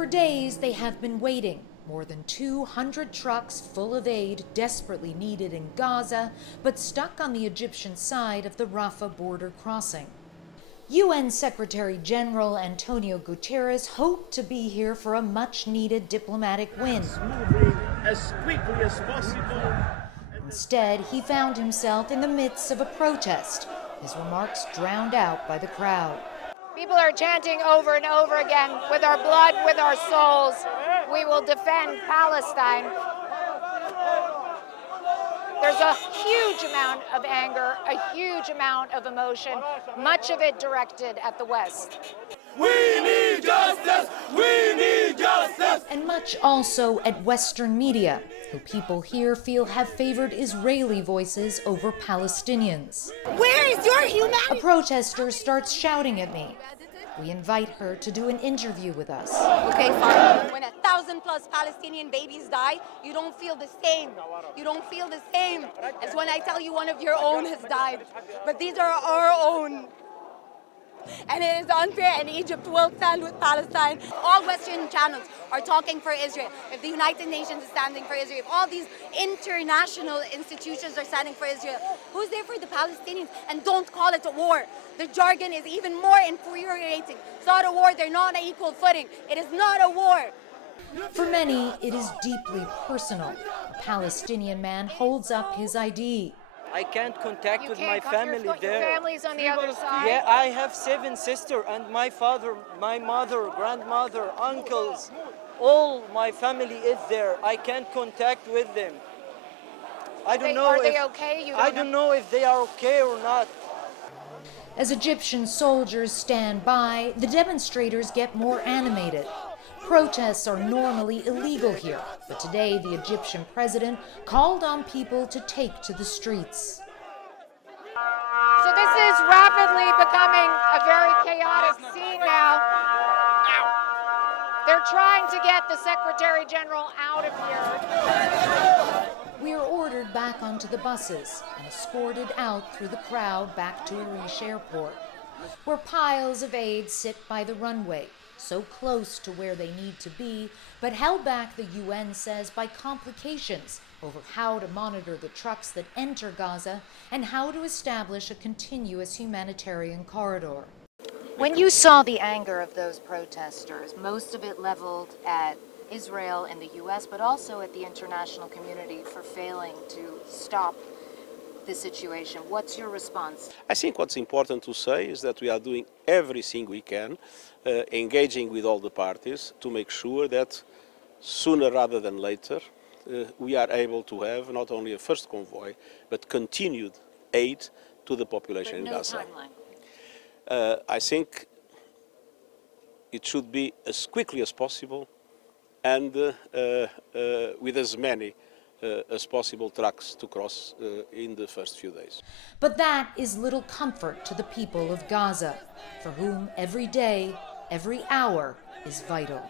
For days, they have been waiting. More than 200 trucks full of aid desperately needed in Gaza, but stuck on the Egyptian side of the Rafah border crossing. UN Secretary General Antonio Guterres hoped to be here for a much-needed diplomatic win. As quickly as possible. Instead, he found himself in the midst of a protest, his remarks drowned out by the crowd. People are chanting over and over again, with our blood, with our souls, we will defend Palestine. There's a huge amount of anger, a huge amount of emotion, much of it directed at the West. We need justice! We need justice! And much also at Western media, who people here feel have favored Israeli voices over Palestinians. Where is your humanity? A protester starts shouting at me. We invite her to do an interview with us. Okay, fine. When 1,000+ Palestinian babies die, you don't feel the same. You don't feel the same as when I tell you one of your own has died. But these are our own. And it is unfair, and Egypt will stand with Palestine. All Western channels are talking for Israel. If the United Nations is standing for Israel, if all these international institutions are standing for Israel, who's there for the Palestinians? And don't call it a war. The jargon is even more infuriating. It's not a war, they're not on equal footing. It is not a war. For many, it is deeply personal. A Palestinian man holds up his ID. I can't contact with my family there. Your family's on the other side. Yeah, I have 7 sisters, and my father, my mother, grandmother, uncles, all my family is there. I can't contact with them. I don't know. Are they okay? I don't know if they are okay or not. As Egyptian soldiers stand by, the demonstrators get more animated. Protests are normally illegal here, but today the Egyptian president called on people to take to the streets. So this is rapidly becoming a very chaotic scene now. They're trying to get the Secretary General out of here. We are ordered back onto the buses and escorted out through the crowd back to Arish Airport, where piles of aid sit by the runway, so close to where they need to be, but held back, the UN says, by complications over how to monitor the trucks that enter Gaza and how to establish a continuous humanitarian corridor. When you saw the anger of those protesters, most of it leveled at Israel and the US, but also at the international community for failing to stop the situation, what's your response? I think what's important to say is that we are doing everything we can, engaging with all the parties to make sure that sooner rather than later we are able to have not only a first convoy but continued aid to the population in Gaza. Timeline. I think it should be as quickly as possible and with as many as possible trucks to cross in the first few days. But that is little comfort to the people of Gaza, for whom every day, every hour is vital.